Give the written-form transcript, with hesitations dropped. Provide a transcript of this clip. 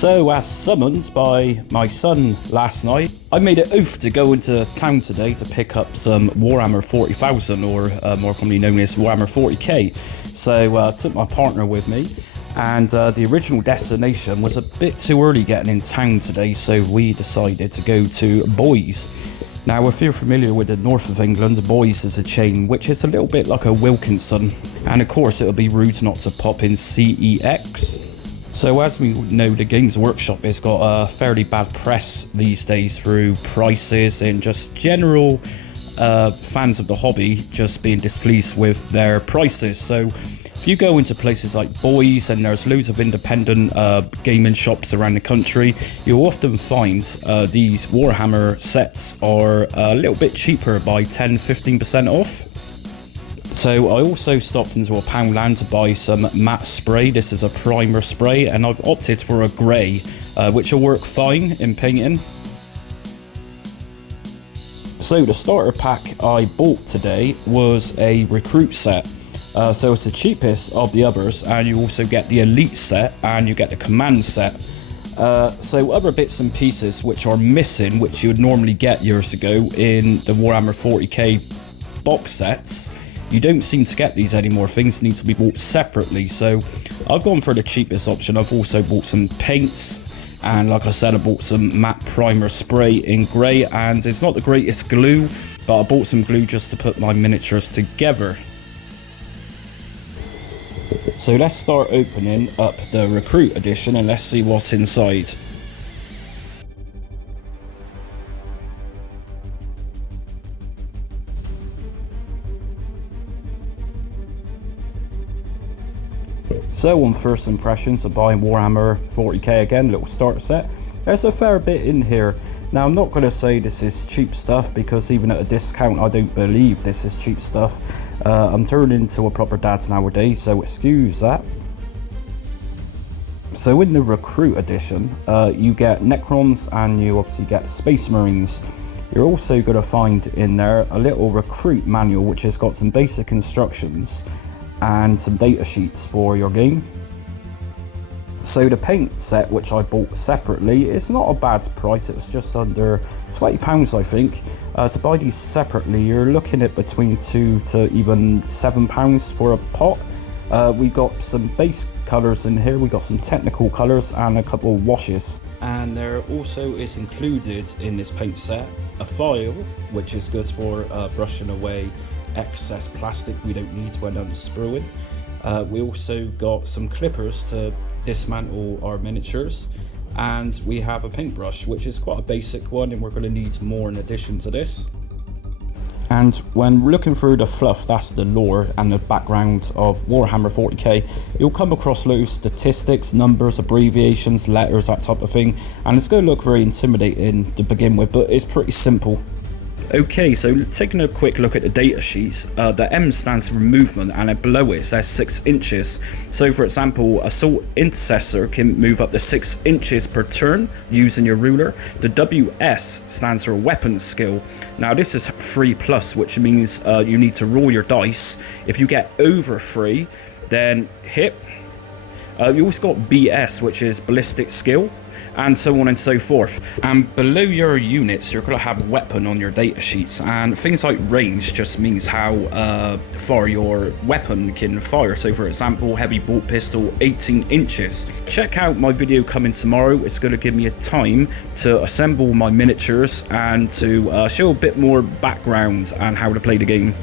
So, as summoned by my son last night, I made an oath to go into town today to pick up some Warhammer 40,000, or more commonly known as Warhammer 40k. So, I took my partner with me, and the original destination was a bit too early getting in town today, so we decided to go to Boys. Now, if you're familiar with the north of England, Boys is a chain which is a little bit like a Wilkinson, and of course it would be rude not to pop in CEX. So as we know, the Games Workshop has got a fairly bad press these days through prices and just general fans of the hobby just being displeased with their prices. So if you go into places like Boys, and there's loads of independent gaming shops around the country, you'll often find these Warhammer sets are a little bit cheaper by 10-15% off. So I also stopped into a Poundland to buy some matte spray. This is a primer spray, and I've opted for a grey, which will work fine in painting. So the starter pack I bought today was a recruit set. So it's the cheapest of the others, and you also get the elite set and you get the command set. So other bits and pieces which are missing, which you would normally get years ago in the Warhammer 40k box sets, you don't seem to get these anymore. Things need to be bought separately, so I've gone for the cheapest option. I've also bought some paints, and like I said, I bought some matte primer spray in grey, and it's not the greatest glue, but I bought some glue just to put my miniatures together. So let's start opening up the recruit edition and let's see what's inside. So on first impressions of buying Warhammer 40k again, little starter set, there's a fair bit in here. Now I'm not going to say this is cheap stuff, because even at a discount I don't believe this is cheap stuff. I'm turning into a proper dad nowadays, so excuse that. So in the recruit edition, you get Necrons and you obviously get Space Marines. You're also going to find in there a little recruit manual which has got some basic instructions and some data sheets for your game. So the paint set, which I bought separately, it's not a bad price. It was just under £20 I think. To buy these separately, you're looking at between £2 to even £7 for a pot. We got some base colours in here, we got some technical colours and a couple of washes. And there also is included in this paint set a file, which is good for brushing away excess plastic we don't need when unscrewing. We also got some clippers to dismantle our miniatures, and we have a paintbrush, which is quite a basic one, and we're going to need more in addition to this. And when looking through the fluff, that's the lore and the background of Warhammer 40k, you'll come across loads of statistics, numbers, abbreviations, letters, that type of thing, and it's going to look very intimidating to begin with, but it's pretty simple. Okay, so taking a quick look at the data sheets, the M stands for movement, and below it says 6 inches. So for example, Assault Intercessor can move up to 6 inches per turn using your ruler. The WS stands for weapon skill. Now this is 3+, which means you need to roll your dice. If you get over 3, then hit. You also got BS, which is ballistic skill, and so on and so forth. And below your units, you're going to have weapon on your data sheets, and things like range just means how far your weapon can fire. So for example, heavy bolt pistol, 18 inches. Check out my video coming tomorrow. It's going to give me a time to assemble my miniatures and to show a bit more background and how to play the game.